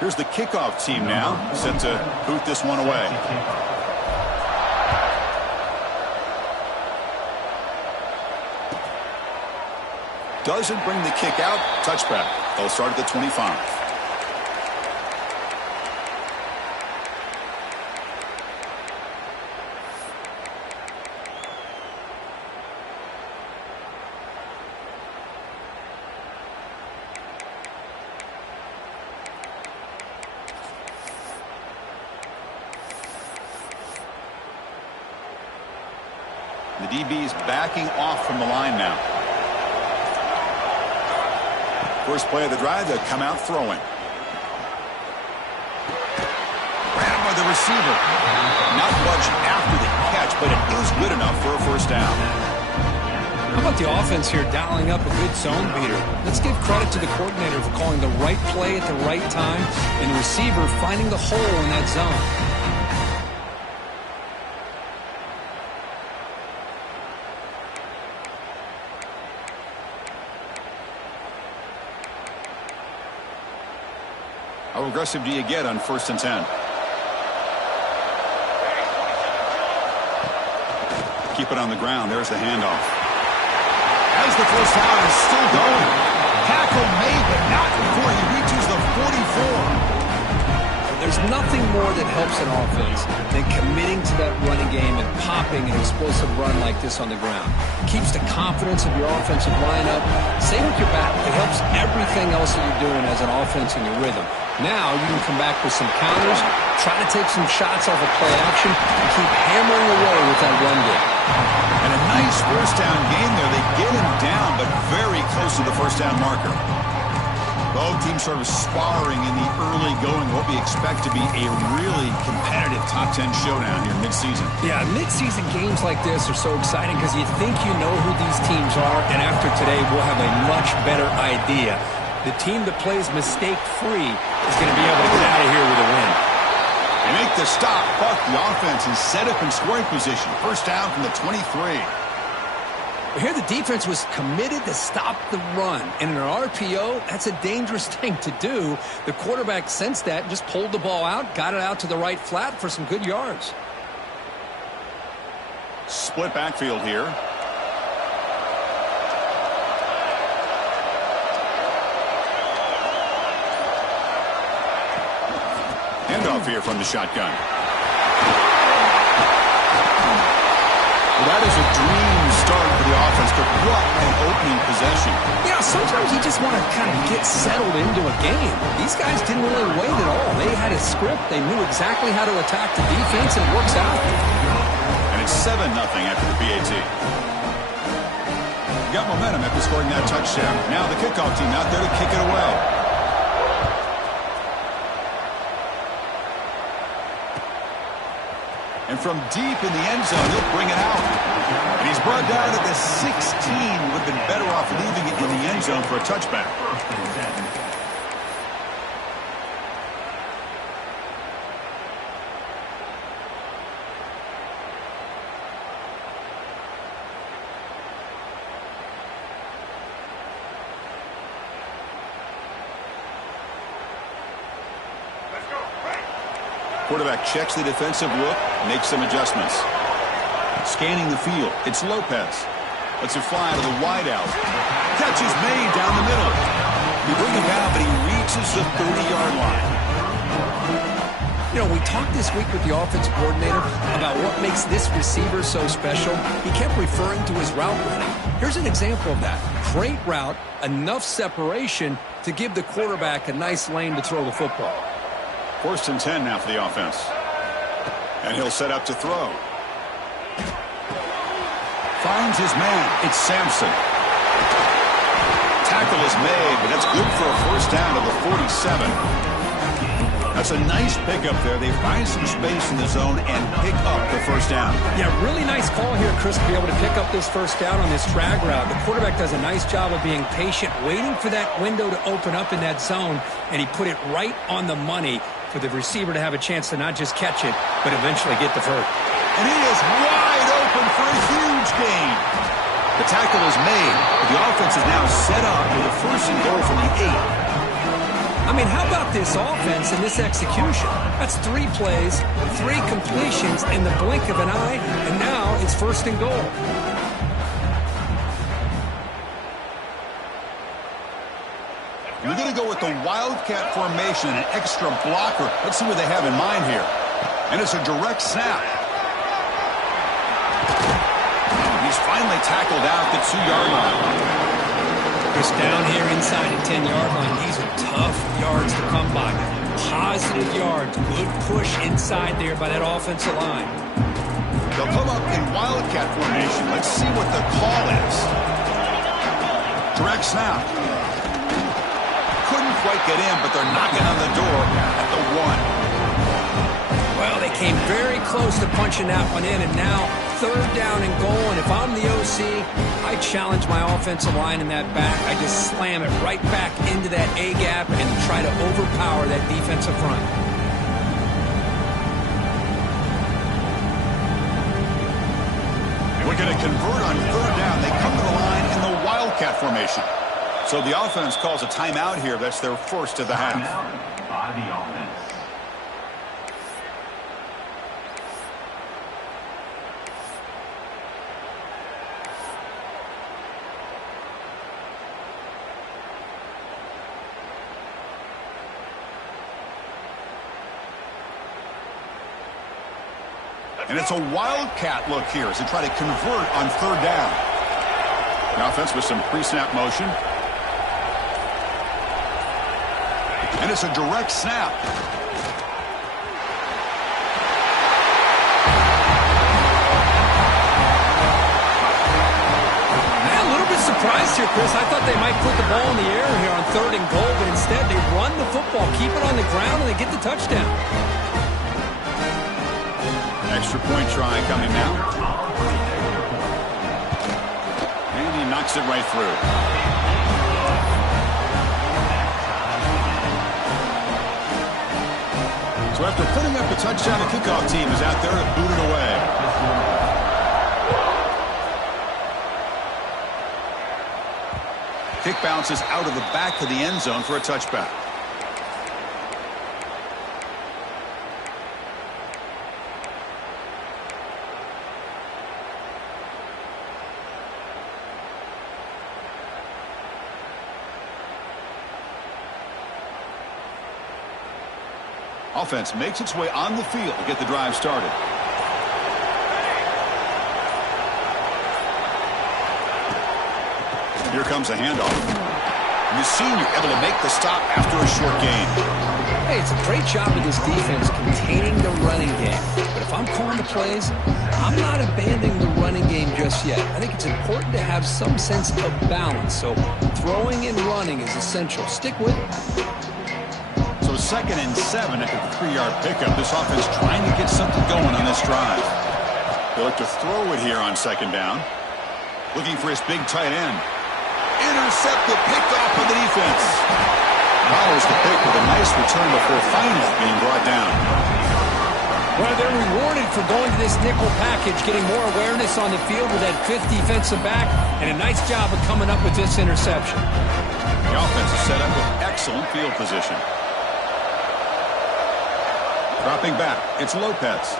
Here's the kickoff team now, set to boot this one away. Doesn't bring the kick out. Touchback. They'll start at the 25. The DB's backing off from the line now. First play of the drive, they'll come out throwing. Grabbed by the receiver. Not much after the catch, but it is good enough for a first down. How about the offense here dialing up a good zone beater? Let's give credit to the coordinator for calling the right play at the right time and the receiver finding the hole in that zone. How aggressive do you get on 1st and 10? Keep it on the ground. There's the handoff. As the first down is still going. Tackle made, but not before he reaches the 44. There's nothing more that helps an offense than committing to that running game and popping an explosive run like this on the ground. It keeps the confidence of your offensive lineup. Same with your back. It helps everything else that you're doing as an offense in your rhythm. Now you can come back with some counters, try to take some shots off of play action, and keep hammering away with that run game. And a nice first down game there. They get him down, but very close to the first down marker. Both teams sort of sparring in the early going, what we expect to be a really competitive top 10 showdown here mid-season. Yeah, mid-season games like this are so exciting because you think you know who these teams are, and after today we'll have a much better idea. The team that plays mistake-free is going to be able to get out of here with a win. They make the stop, but the offense is set up in scoring position. First down from the 23. Here the defense was committed to stop the run. And in an RPO, that's a dangerous thing to do. The quarterback sensed that and just pulled the ball out, got it out to the right flat for some good yards. Split backfield here. Handoff here from the shotgun. Well, that is a dream start for the offense, but what an opening possession. Yeah, sometimes you just want to kind of get settled into a game. These guys didn't really wait at all. They had a script. They knew exactly how to attack the defense, and it works out. And it's 7-0 after the PAT. Got momentum after scoring that touchdown. Now the kickoff team out there to kick it away. And from deep in the end zone, he'll bring it out. And he's brought down at the 16. Would have been better off leaving it in the end zone for a touchback. Quarterback checks the defensive look, makes some adjustments. Scanning the field, it's Lopez. Lets it fly to the wideout. Catch is made down the middle. You bring him down, but he reaches the 30-yard line. You know, we talked this week with the offensive coordinator about what makes this receiver so special. He kept referring to his route running. Here's an example of that. Great route, enough separation to give the quarterback a nice lane to throw the football. 1st and 10 now for the offense. And he'll set up to throw. Finds his man. It's Sampson. Tackle is made, but that's good for a first down to the 47. That's a nice pickup there. They find some space in the zone and pick up the first down. Yeah, really nice call here, Chris, to be able to pick up this first down on this drag route. The quarterback does a nice job of being patient, waiting for that window to open up in that zone, and he put it right on the money for the receiver to have a chance to not just catch it, but eventually get the first. And he is wide open for a huge gain. The tackle is made, but the offense is now set up with a 1st and goal from the 8. I mean, how about this offense and this execution? That's 3 plays, 3 completions in the blink of an eye, and now it's 1st and goal. We're going to go with the Wildcat formation, an extra blocker. Let's see what they have in mind here. And it's a direct snap. He's finally tackled out the 2-yard line. Just down here inside the 10-yard line. These are tough yards to come by. Positive yards. Good push inside there by that offensive line. They'll come up in Wildcat formation. Let's see what the call is. Direct snap. Couldn't quite get in, but they're knocking on the door at the 1. Well, they came very close to punching that one in, and now 3rd down and goal. And if I'm the OC, I challenge my offensive line in that back. I just slam it right back into that A-gap and try to overpower that defensive front. We're going to convert on 3rd down. They come to the line in the Wildcat formation. So the offense calls a timeout here. That's their 1st of the half. By the offense. And it's a Wildcat look here as they try to convert on 3rd down. The offense with some pre-snap motion. And it's a direct snap. Man, a little bit surprised here, Chris. I thought they might put the ball in the air here on 3rd and goal, but instead they run the football, keep it on the ground, and they get the touchdown. Extra point try coming now. And he knocks it right through. So after putting up a touchdown, the kickoff team is out there to boot it away. Kick bounces out of the back of the end zone for a touchback. Offense makes its way on the field to get the drive started. Here comes a handoff. The senior able to make the stop after a short gain. Hey, it's a great job of this defense containing the running game. But if I'm calling the plays, I'm not abandoning the running game just yet. I think it's important to have some sense of balance. So throwing and running is essential. Stick with it. So 2nd and 7 after the 3-yard pickup. This offense trying to get something going on this drive. They look to throw it here on 2nd down. Looking for his big tight end. Intercepted, picked off by the defense. Follows the pick with a nice return before finally being brought down. Well, they're rewarded for going to this nickel package, getting more awareness on the field with that 5th defensive back, and a nice job of coming up with this interception. The offense is set up with excellent field position. Dropping back, it's Lopez.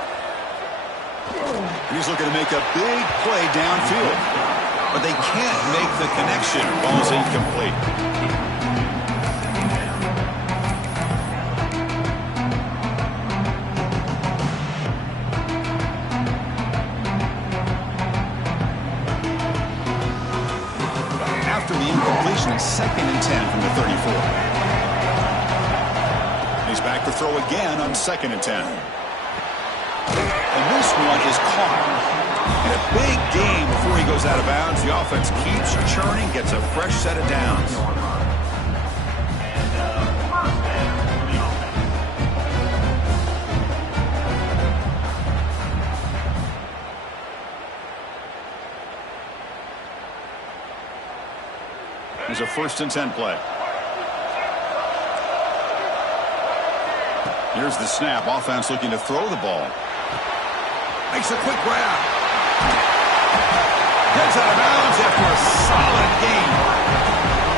He's looking to make a big play downfield, but they can't make the connection. Ball's incomplete. After the incompletion, it's 2nd and 10 from the 34. He's back to throw again on 2nd and 10. And this one is caught. In a big game before he goes out of bounds, the offense keeps churning, gets a fresh set of downs. Here's a 1st and 10 play. Here's the snap. Offense looking to throw the ball. Makes a quick grab. Gets out of bounds after a solid gain.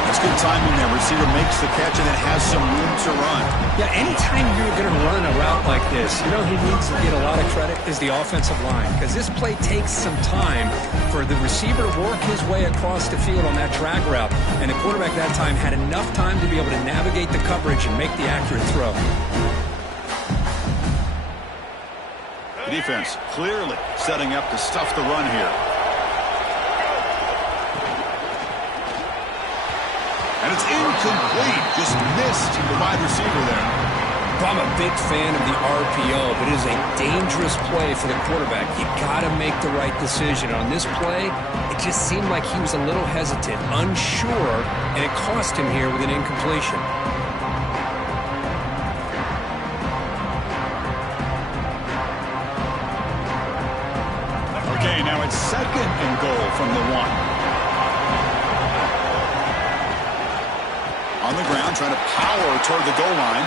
The That's good timing there. Receiver makes the catch and then has some room to run. Yeah, anytime you're going to run a route like this, you know who needs to get a lot of credit is the offensive line, because this play takes some time for the receiver to work his way across the field on that drag route, and the quarterback that time had enough time to be able to navigate the coverage and make the accurate throw. The defense clearly setting up to stuff the run here. And it's incomplete. Just missed the wide receiver there. I'm a big fan of the RPO, but it is a dangerous play for the quarterback. You got to make the right decision. On this play, it just seemed like he was a little hesitant, unsure, and it cost him here with an incompletion. Okay, now it's 2nd and goal from the 1. On the ground, trying to power toward the goal line.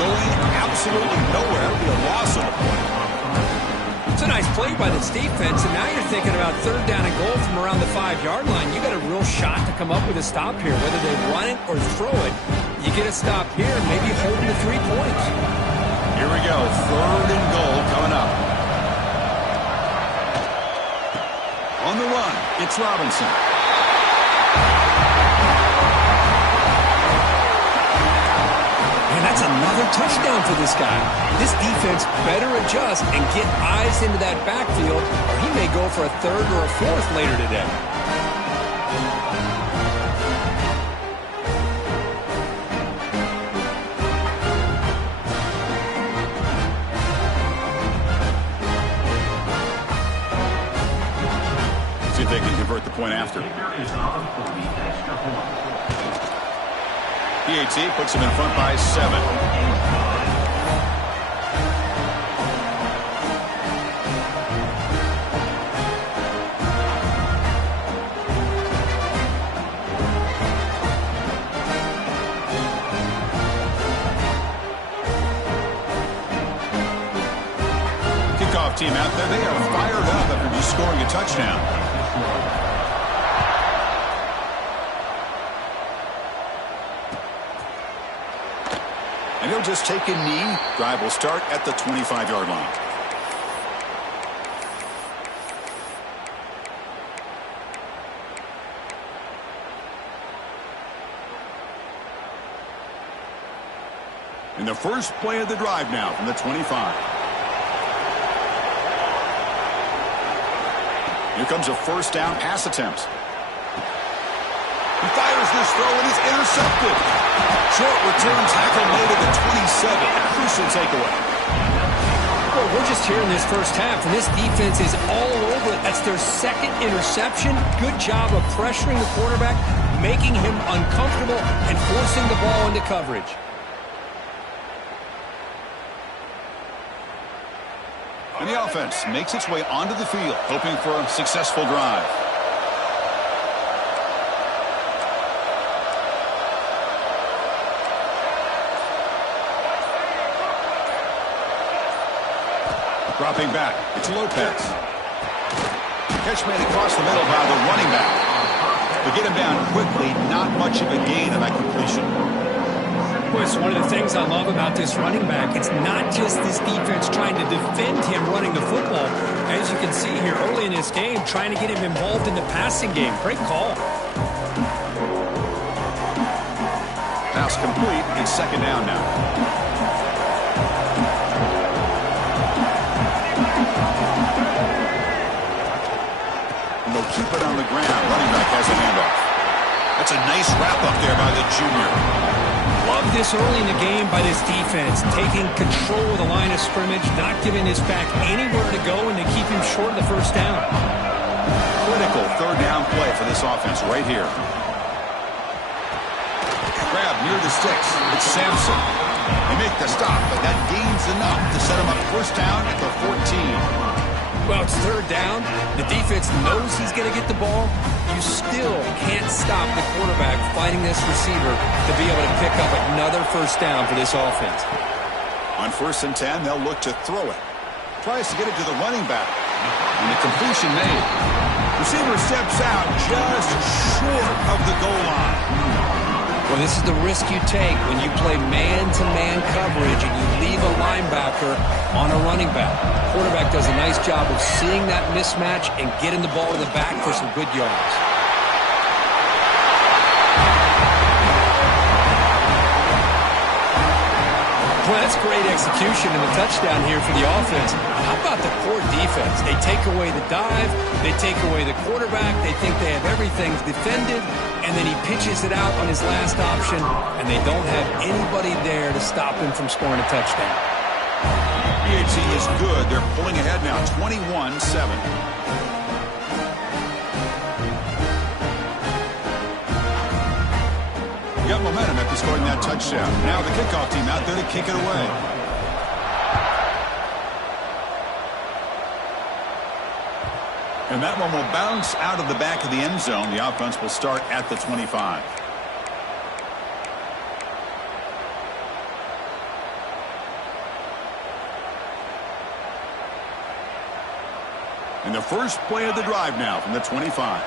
Going absolutely nowhere. It'll be a loss of a point. It's a nice play by this defense, and now you're thinking about 3rd down and goal from around the 5-yard line. You got a real shot to come up with a stop here. Whether they run it or throw it, you get a stop here, maybe holding the 3 points. Here we go. 3rd and goal coming up. On the run, it's Robinson. And that's another touchdown for this guy. This defense better adjust and get eyes into that backfield, or he may go for a 3rd or a 4th later today. See if they can convert the point after. PAT puts him in front by 7. Kickoff team out there. They are fired up after just scoring a touchdown. And he'll just take a knee. Drive will start at the 25-yard line. In the first play of the drive now from the 25. Here comes a 1st down pass attempt. He fires this throw and is intercepted. Short return tackle made at the 27. A crucial takeaway. Well, we're just here in this first half, and this defense is all over it. That's their 2nd interception. Good job of pressuring the quarterback, making him uncomfortable, and forcing the ball into coverage. And the offense makes its way onto the field, hoping for a successful drive. Dropping back, it's Lopez. Catch made across the middle by the running back. But get him down quickly, not much of a gain on that completion. Well, it's one of the things I love about this running back. It's not just this defense trying to defend him running the football. As you can see here early in this game, trying to get him involved in the passing game. Great call. Pass complete. It's 2nd down now. And they'll keep it on the ground. Running back has a handoff. That's a nice wrap up there by the junior. Love this early in the game by this defense, taking control of the line of scrimmage, not giving this back anywhere to go, and to keep him short of the 1st down. Critical 3rd down play for this offense right here. Grab near the sticks. It's Sampson. They make the stop, but that gains enough to set him up 1st down at the 14. Well, it's 3rd down. The defense knows he's going to get the ball. You still can't stop the quarterback fighting this receiver to be able to pick up another 1st down for this offense. On 1st and 10, they'll look to throw it. Tries to get it to the running back. And the completion made. Receiver steps out just short of the goal line. this is the risk you take when you play man-to-man coverage and you leave a linebacker on a running back. Quarterback does a nice job of seeing that mismatch and getting the ball to the back for some good yards. Well, that's great execution and the touchdown here for the offense. How about the poor defense? They take away the dive, they take away the quarterback, they think they have everything defended, and then he pitches it out on his last option, and they don't have anybody there to stop him from scoring a touchdown. PHC is good. They're pulling ahead now, 21-7. Got momentum after scoring that touchdown. Now the kickoff team out there to kick it away. And that one will bounce out of the back of the end zone. The offense will start at the 25. And the first play of the drive now from the 25.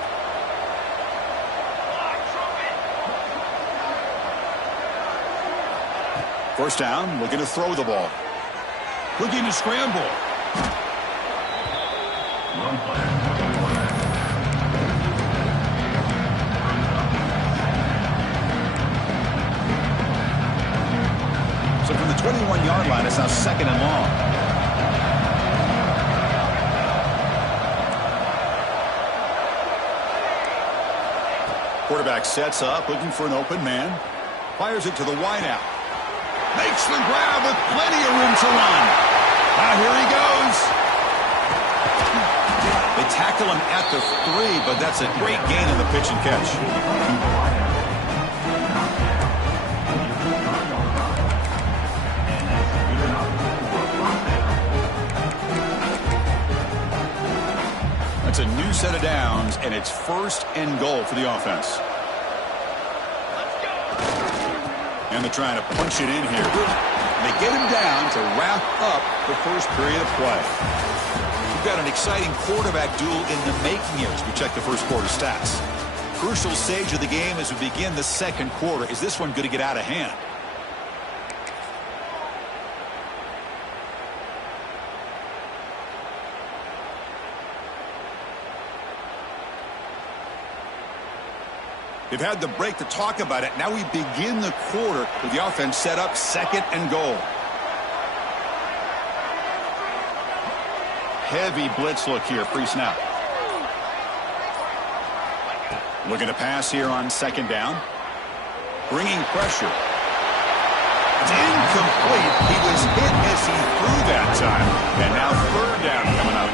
First down, looking to throw the ball. Looking to scramble. So from the 21-yard line, it's now second and long. Quarterback sets up, looking for an open man. Fires it to the wideout. Makes the grab with plenty of room to run. Now here he goes. They tackle him at the 3, but that's a great gain on the pitch and catch. That's a new set of downs, and it's first and goal for the offense. And they're trying to punch it in here. They get him down to wrap up the first period of play. We've got an exciting quarterback duel in the making here as we check the first quarter stats. Crucial stage of the game as we begin the second quarter. Is this one going to get out of hand? They've had the break to talk about it. Now we begin the quarter with the offense set up second and goal. Heavy blitz look here pre-snap. Looking to pass here on second down. Bringing pressure. It's incomplete. He was hit as he threw that time. And now third down coming up.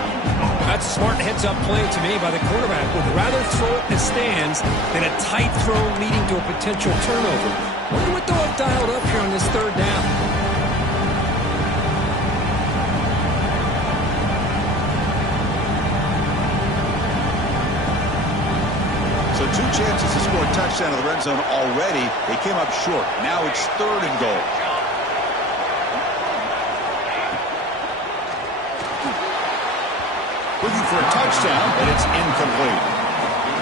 That's a smart heads-up play to me by the quarterback. Would rather throw it in the stands than a tight throw leading to a potential turnover. Wonder what they'll have dialed up here on this third down. So 2 chances to score a touchdown in the red zone already. They came up short. Now it's third and goal. Looking for a touchdown, but it's incomplete.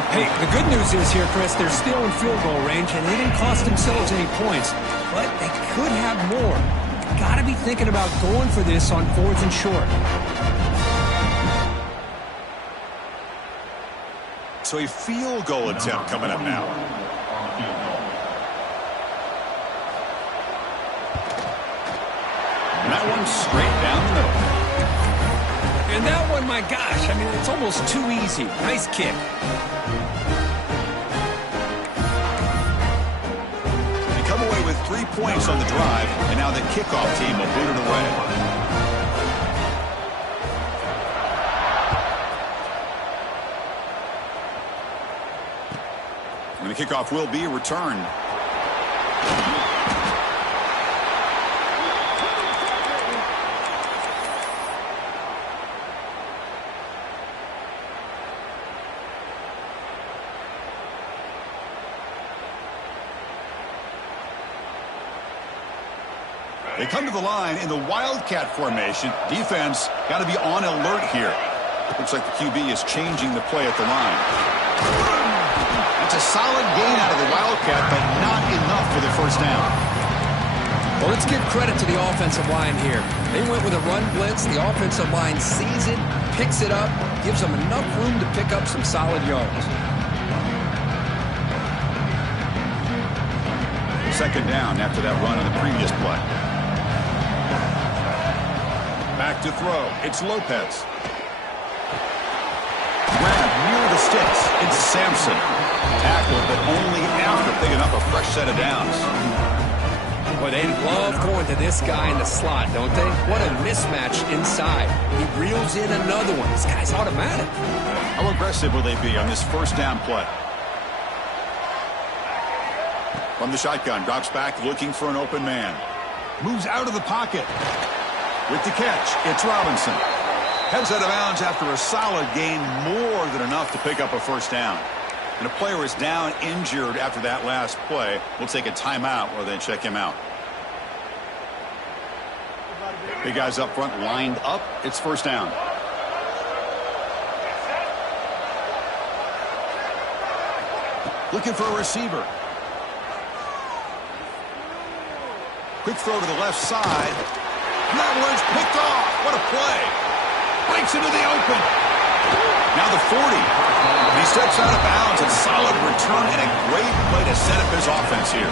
Hey, the good news is here, Chris, they're still in field goal range, and they didn't cost themselves any points. But they could have more. Got to be thinking about going for this on 4th and short. So a field goal attempt coming up now. And that one's straight down the middle. And that one, my gosh, I mean, it's almost too easy. Nice kick. They come away with 3 points on the drive, and now the kickoff team will boot it away. And the kickoff will be returned. They come to the line in the Wildcat formation. Defense got to be on alert here. Looks like the QB is changing the play at the line. That's a solid gain out of the Wildcat, but not enough for first down. Well, let's give credit to the offensive line here. They went with a run blitz. The offensive line sees it, picks it up, gives them enough room to pick up some solid yards. Second down after that run on the previous play. Back to throw. It's Lopez. Grab near the sticks. It's Sampson. Tackled, but only after picking up a fresh set of downs. Boy, they love going to this guy in the slot, don't they? What a mismatch inside. He reels in another one. This guy's automatic. How aggressive will they be on this first down play? From the shotgun, drops back looking for an open man. Moves out of the pocket. With the catch, it's Robinson. Heads out of bounds after a solid gain, more than enough to pick up a first down. And a player is down injured after that last play. We'll take a timeout while they check him out. Big guys up front lined up. It's first down. Looking for a receiver. Quick throw to the left side. That one's picked off. What a play. Breaks into the open. Now the 40. He steps out of bounds. A solid return and a great play to set up his offense here.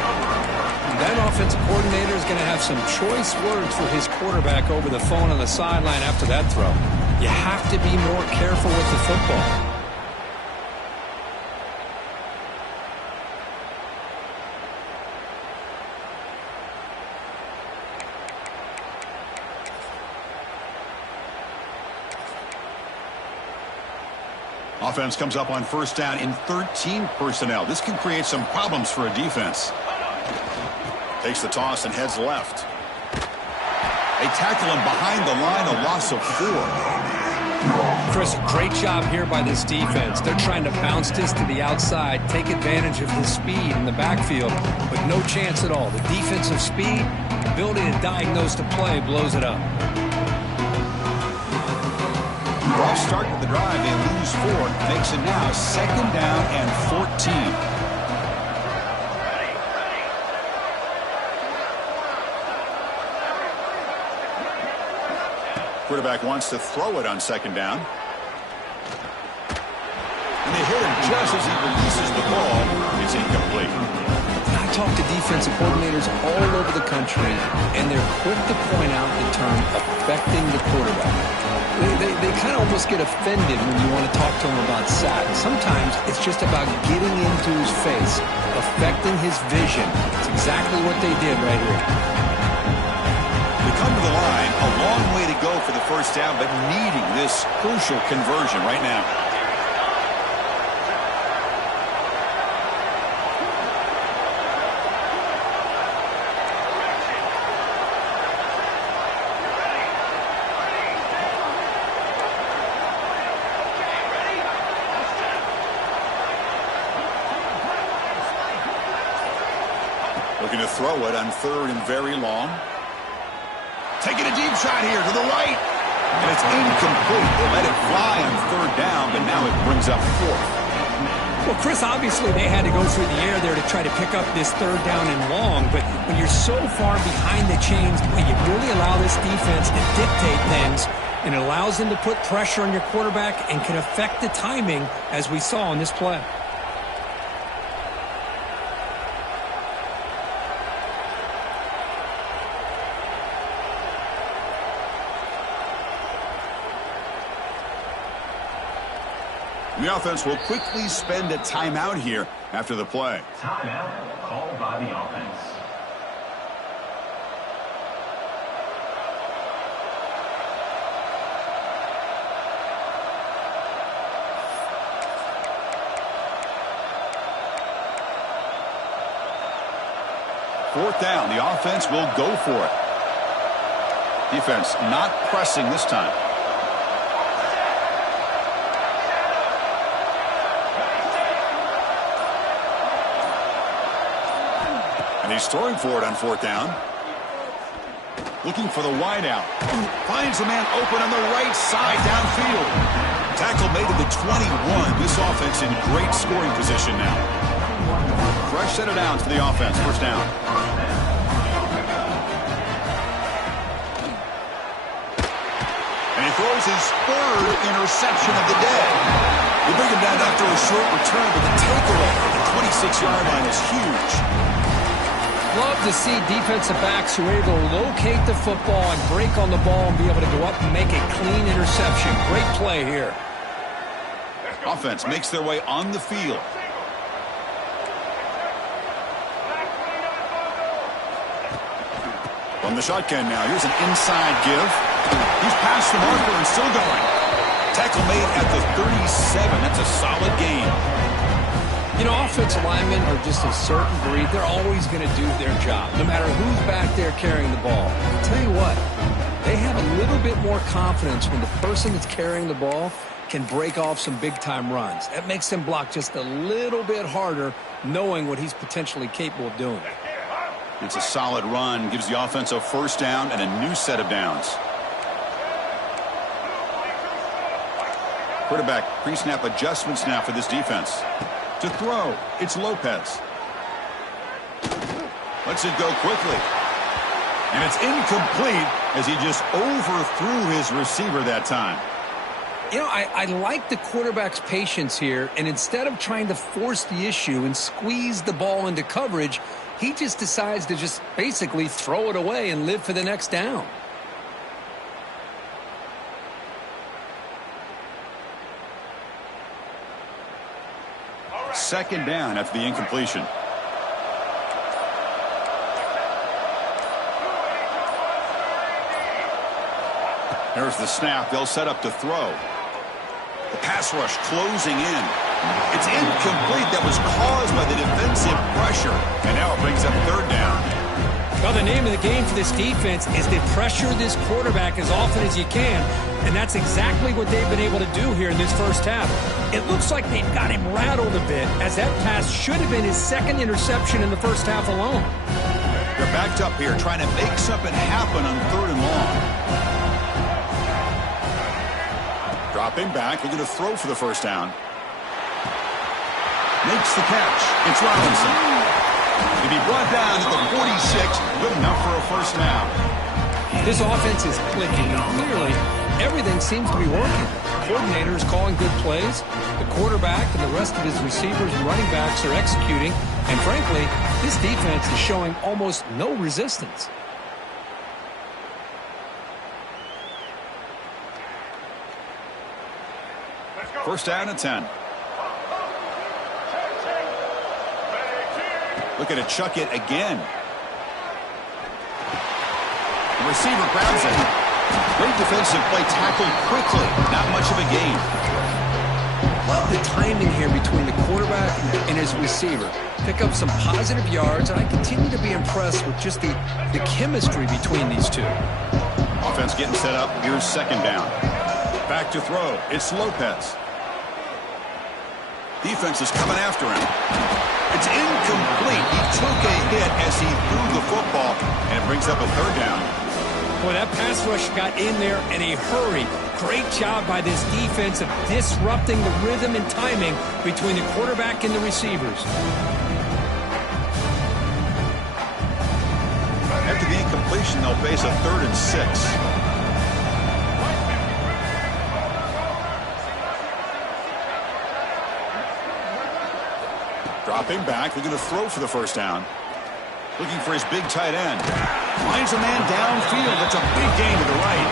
That offensive coordinator is going to have some choice words for his quarterback over the phone on the sideline after that throw. You have to be more careful with the football. Offense comes up on first down in 13 personnel. This can create some problems for a defense. Takes the toss and heads left. They tackle him behind the line, a loss of 4. Chris, great job here by this defense. They're trying to bounce this to the outside, take advantage of his speed in the backfield, but no chance at all. The defensive speed, ability to diagnose the play, blows it up. Rough start to the drive. They lose 4. Makes it now second down and 14. Quarterback wants to throw it on second down. And they hit him just as he releases the ball. It's incomplete. I talk to defensive coordinators all over the country, and they're quick to point out the term affecting the quarterback. They kind of almost get offended when you want to talk to them about sacks. Sometimes it's just about getting into his face, affecting his vision. It's exactly what they did right here. They come to the line, a long way to go for the first down, but needing this crucial conversion right now. Looking to throw it on third and very long. Taking a deep shot here to the right. And it's incomplete. They let it fly on third down, but now it brings up 4th. Well, Chris, obviously they had to go through the air there to try to pick up this third down and long, but when you're so far behind the chains, boy, you really allow this defense to dictate things, and it allows them to put pressure on your quarterback and can affect the timing, as we saw in this play. The offense will quickly spend a timeout here after the play. Timeout called by the offense. Fourth down, the offense will go for it. Defense not pressing this time. And he's throwing for it on fourth down. Looking for the wide out. Finds the man open on the right side downfield. Tackle made to the 21. This offense in great scoring position now. fresh set of downs for the offense. First down. And he throws his third interception of the day. They bring him down after a short return, but the takeaway at the 26-yard line is huge. Love to see defensive backs who are able to locate the football and break on the ball and be able to go up and make a clean interception. Great play here. Offense makes their way on the field. From the shotgun now. Here's an inside give. He's past the marker and still going. Tackle made at the 37. That's a solid gain. You know, offensive linemen are just a certain breed. They're always going to do their job, no matter who's back there carrying the ball. I'll tell you what, they have a little bit more confidence when the person that's carrying the ball can break off some big-time runs. That makes them block just a little bit harder, knowing what he's potentially capable of doing. It's a solid run. Gives the offense a first down and a new set of downs. Quarterback pre-snap adjustments now for this defense. To throw, it's Lopez. Lets it go quickly. And it's incomplete as he just overthrew his receiver that time. You know, I like the quarterback's patience here, and instead of trying to force the issue and squeeze the ball into coverage, he just decides to just basically throw it away and live for the next down. Second down after the incompletion. There's the snap. They'll set up to throw. The pass rush closing in. It's incomplete. That was caused by the defensive pressure. And now it brings up third down. Well, the name of the game for this defense is to pressure this quarterback as often as you can, and that's exactly what they've been able to do here in this first half. It looks like they've got him rattled a bit, as that pass should have been his second interception in the first half alone. They're backed up here, trying to make something happen on third and long. Dropping back, looking to throw for the first down. Makes the catch. It's Robinson. To be brought down at the 46, good enough for a first down. This offense is clicking, and clearly everything seems to be working. The coordinator is calling good plays. The quarterback and the rest of his receivers and running backs are executing. And frankly, this defense is showing almost no resistance. First down and 10. Looking to chuck it again. The receiver grabs it. Great defensive play, tackled quickly. Not much of a gain. Love the timing here between the quarterback and his receiver. Pick up some positive yards, and I continue to be impressed with just the chemistry between these two. Offense getting set up. Here's second down. Back to throw. It's Lopez. Defense is coming after him. It's incomplete. He took a hit as he threw the football, and it brings up a third down. Boy, that pass rush got in there in a hurry. Great job by this defense of disrupting the rhythm and timing between the quarterback and the receivers. After the incompletion, they'll face a 3rd and 6. Dropping back, looking to throw for the first down. Looking for his big tight end. Finds a man downfield. That's a big gain to the right.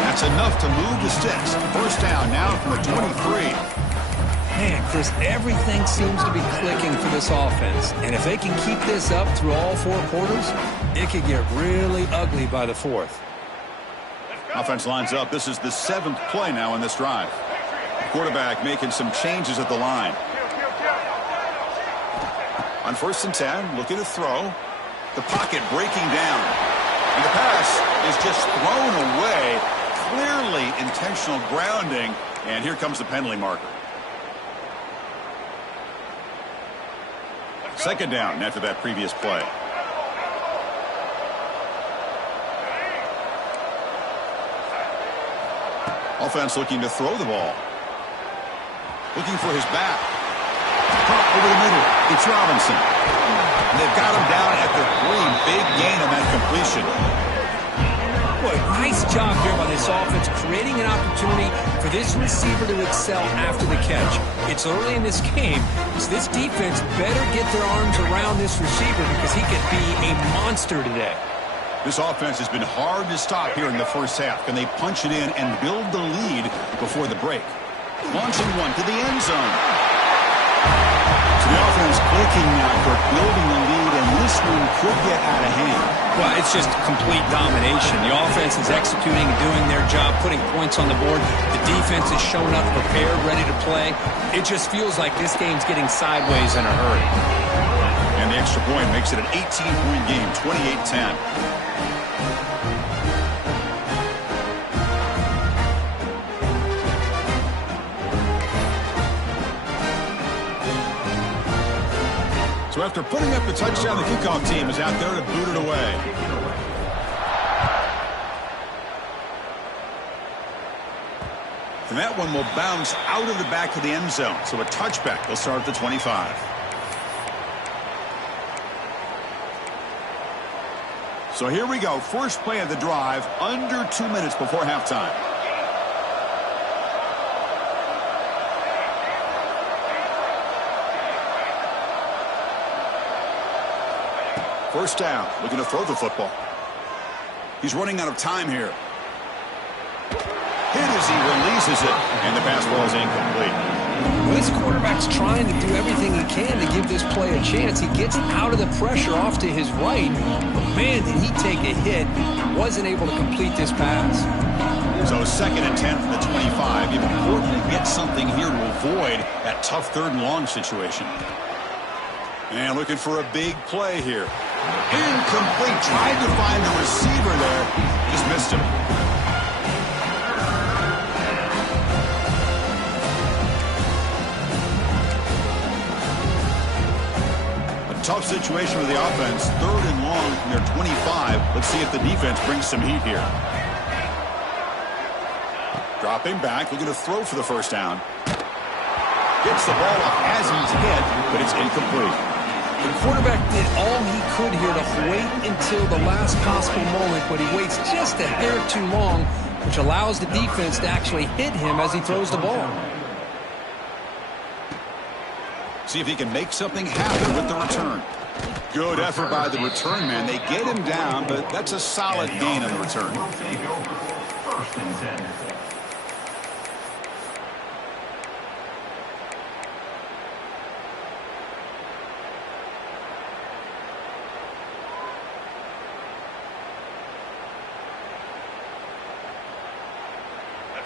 That's enough to move the sticks. First down now from the 23. Man, Chris, everything seems to be clicking for this offense. And if they can keep this up through all 4 quarters, it could get really ugly by the 4th. Offense lines up. This is the 7th play now in this drive. Quarterback making some changes at the line. On 1st and 10, looking to throw. The pocket breaking down. And the pass is just thrown away. Clearly intentional grounding. And here comes the penalty marker. Second down after that previous play. Offense looking to throw the ball. Looking for his back. Pump Over the middle, it's Robinson. And they've got him down at the 3. Big gain on that completion. Boy, nice job here by this offense, creating an opportunity for this receiver to excel after the catch. It's early in this game, so this defense better get their arms around this receiver because he could be a monster today. This offense has been hard to stop here in the first half. Can they punch it in and build the lead before the break? Launching one to the end zone. So the offense clicking now for building the lead, and this one could get out of hand. Well, it's just complete domination. The offense is executing and doing their job, putting points on the board. The defense is showing up prepared, ready to play. It just feels like this game's getting sideways in a hurry. And the extra point makes it an 18-point game, 28-10. So after putting up the touchdown, the kickoff team is out there to boot it away. And that one will bounce out of the back of the end zone. So a touchback will start at the 25. So here we go. First play of the drive, under 2 minutes before halftime. First down, looking to throw the football. He's running out of time here. Hit as he releases it, and the pass ball is incomplete. Well, this quarterback's trying to do everything he can to give this play a chance. He gets out of the pressure off to his right, but man, did he take a hit. Wasn't able to complete this pass. So 2nd and 10 from the 25. Important to get something here to avoid that tough 3rd and long situation. And looking for a big play here. Incomplete. Tried to find the receiver there. Just missed him. A tough situation for the offense. 3rd and long from their 25. Let's see if the defense brings some heat here. Dropping back. Looking to throw for the first down. Gets the ball up as he's hit, but it's incomplete. The quarterback did all he could here to wait until the last possible moment, but he waits just a hair too long, which allows the defense to actually hit him as he throws the ball. See if he can make something happen with the return. Good effort by the return man. They get him down, but that's a solid gain on the return. First and 10.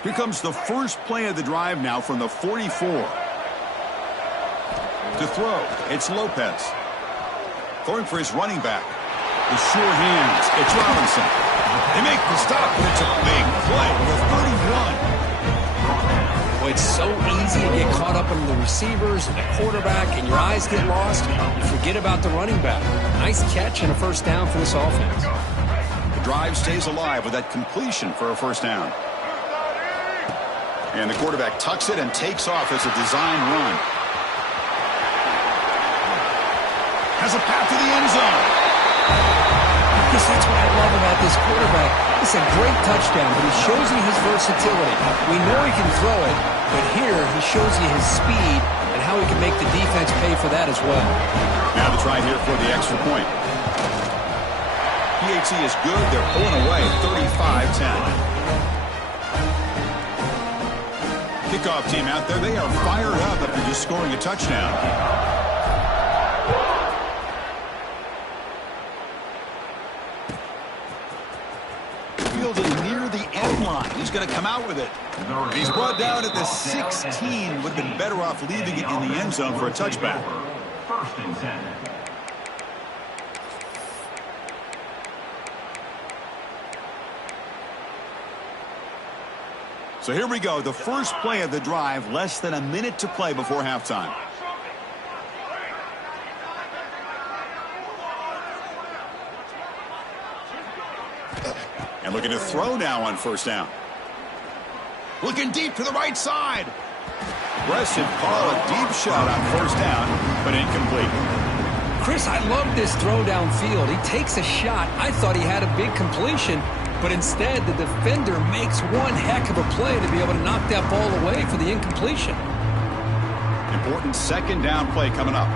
Here comes the first play of the drive now from the 44. To throw, it's Lopez. Throwing for his running back. The sure hands, it's Robinson. They make the stop, but it's a big play for 31. Well, it's so easy to get caught up in the receivers and the quarterback, and your eyes get lost. You forget about the running back. Nice catch and a first down for this offense. The drive stays alive with that completion for a first down. And the quarterback tucks it and takes off as a design run. Has a path to the end zone. I guess that's what I love about this quarterback. It's a great touchdown, but he shows you his versatility. We know he can throw it, but here he shows you his speed and how he can make the defense pay for that as well. Now the try here for the extra point. PAT is good. They're pulling away 35-10. Kickoff team out there, they are fired up after just scoring a touchdown. Fielded near the end line. He's going to come out with it. He's brought down at the 16. Would have been better off leaving it in the end zone for a touchback. First and 10. So here we go, the first play of the drive, less than a minute to play before halftime. And looking to throw now on first down. Looking deep to the right side. aggressive call, a deep shot on first down, but incomplete. Chris, I love this throw downfield. He takes a shot. I thought he had a big completion, but instead the defender makes one heck of a play to be able to knock that ball away for the incompletion. Important second down play coming up.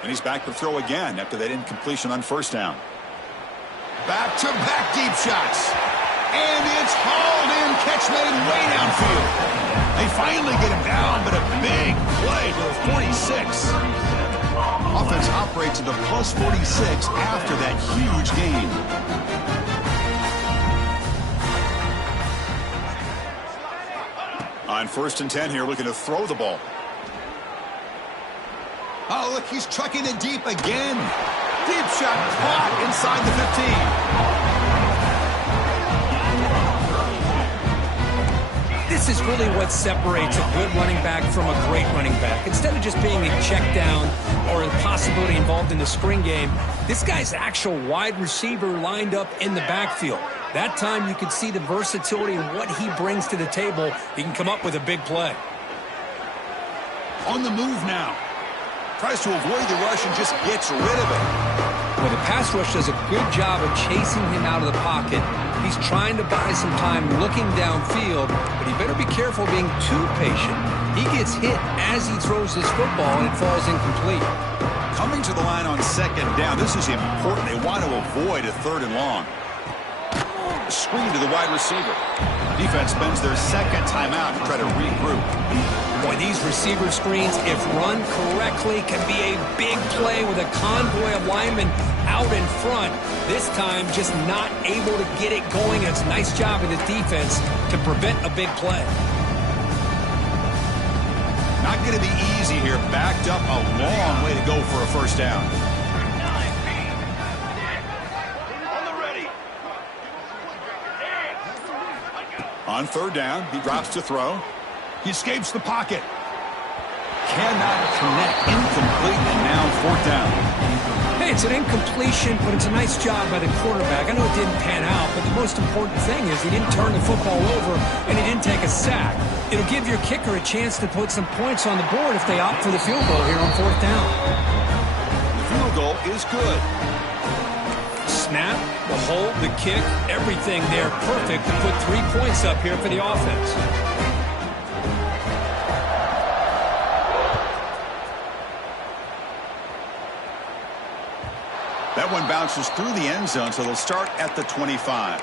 And he's back to throw again after that incompletion on first down. Back-to-back deep shots. And it's hauled in. Catch made way downfield. They finally get him down, but a big play to the 46. Offense operates to the plus 46 after that huge gain. On 1st and 10 here, looking to throw the ball. Oh, look, he's trucking it deep again. Deep shot caught inside the 15. This is really what separates a good running back from a great running back. Instead of just being a check down or a possibility involved in the screen game, this guy's actual wide receiver lined up in the backfield. That time you could see the versatility and what he brings to the table. He can come up with a big play. On the move now. Tries to avoid the rush and just gets rid of it. Well, the pass rush does a good job of chasing him out of the pocket. He's trying to buy some time looking downfield, but he better be careful being too patient. He gets hit as he throws this football, and it falls incomplete. Coming to the line on second down, this is important. They want to avoid a 3rd and long. Screen to the wide receiver. Defense spends their second timeout to try to regroup. Boy, these receiver screens, if run correctly, can be a big play with a convoy of linemen out in front. This time, just not able to get it going. It's a nice job of the defense to prevent a big play. Not going to be easy here. Backed up a long way to go for a first down. On 3rd down, he drops to throw. He escapes the pocket. Cannot connect. Incomplete, and now 4th down. Hey, it's an incompletion, but it's a nice job by the quarterback. I know it didn't pan out, but the most important thing is he didn't turn the football over and he didn't take a sack. It'll give your kicker a chance to put some points on the board if they opt for the field goal here on 4th down. The field goal is good. Snap, the hold, the kick, everything there perfect to put 3 points up here for the offense. That one bounces through the end zone, so they'll start at the 25.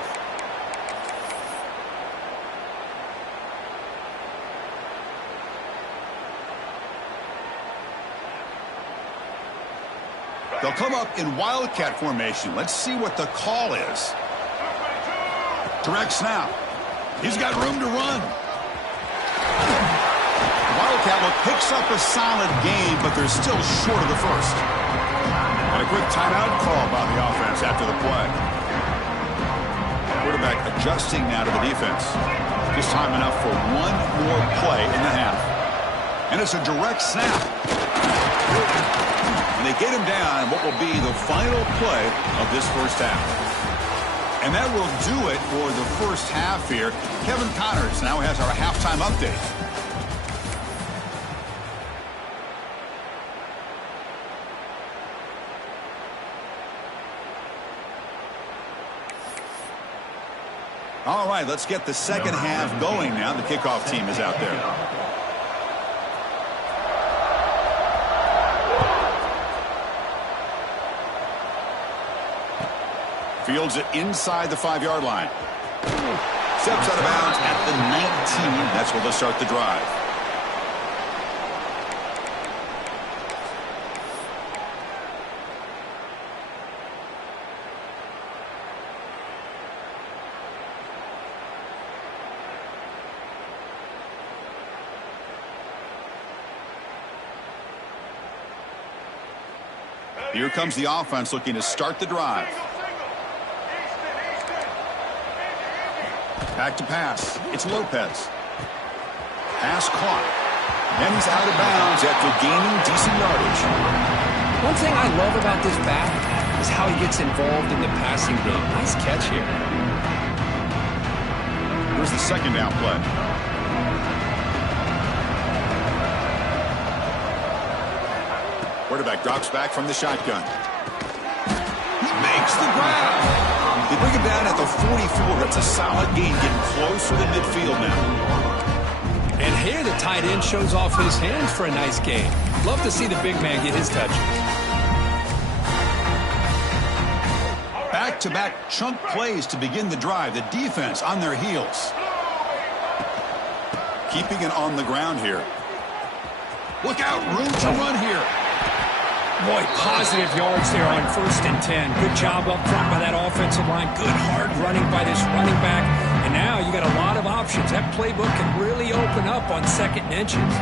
They'll come up in wildcat formation. Let's see what the call is. Direct snap. He's got room to run. Wildcat picks up a solid gain, but they're still short of the first. And a quick timeout call by the offense after the play. Quarterback adjusting now to the defense. Just time enough for one more play in the half. And it's a direct snap. And they get him down what will be the final play of this first half. And that will do it for the first half here. Kevin Connors now has our halftime update. All right, let's get the second half going now. The kickoff team is out there. Fields it inside the 5-yard line. Steps out of bounds at the 19. That's where they'll start the drive. Here comes the offense looking to start the drive. Back to pass. It's Lopez. Pass caught. And he's out of bounds after gaining decent yardage. One thing I love about this back is how he gets involved in the passing game. Nice catch here. Here's the second down play. Quarterback drops back from the shotgun. He makes the grab. They bring him down at the 44. That's a solid gain, getting closer to midfield now. And here the tight end shows off his hands for a nice gain. Love to see the big man get his touches. Back-to-back chunk plays to begin the drive. The defense on their heels. Keeping it on the ground here. Look out, room to run here. Boy, positive yards there on 1st and 10. Good job up front by that offensive line. Good hard running by this running back. And now you got a lot of options. That playbook can really open up on 2nd and inches.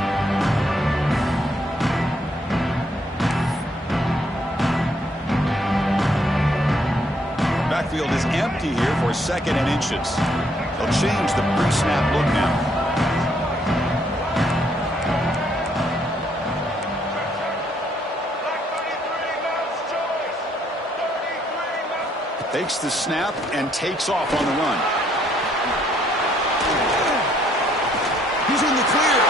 Backfield is empty here for 2nd and inches. They'll change the pre-snap look now. Takes the snap and takes off on the run. He's in the clear.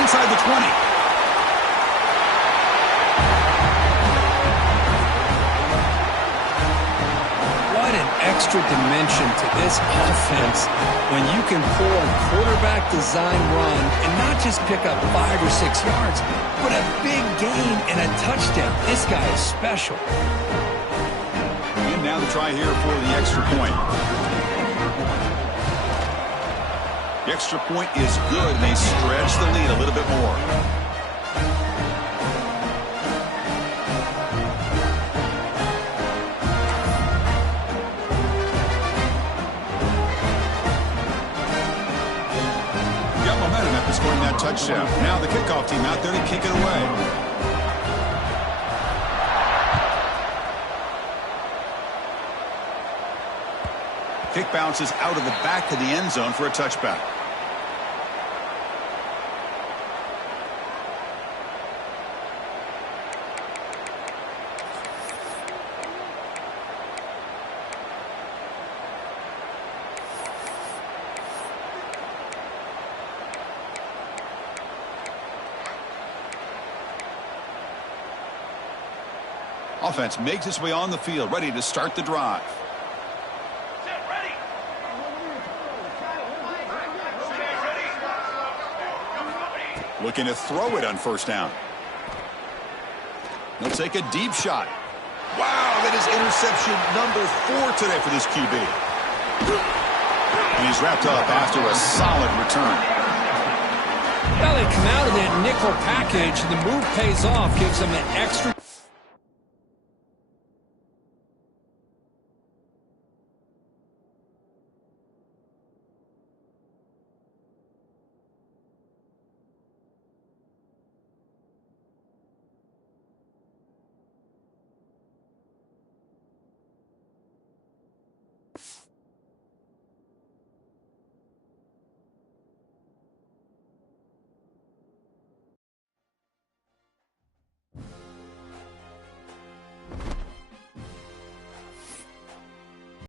Inside the 20. What an extra dimension to this offense when you can pull a quarterback design run and not just pick up 5 or 6 yards, but a big gain and a touchdown. This guy is special. And now the try here for the extra point. The extra point is good, and they stretch the lead a little bit more. Got momentum after scoring that touchdown. Now the kickoff team out there to kick it away. Kick bounces out of the back of the end zone for a touchback. Offense makes its way on the field, ready to start the drive. Looking to throw it on 1st down. They'll take a deep shot. Wow, that is interception number 4 today for this QB. And he's wrapped up after a solid return. Well, they come out of that nickel package. The move pays off, gives them an extra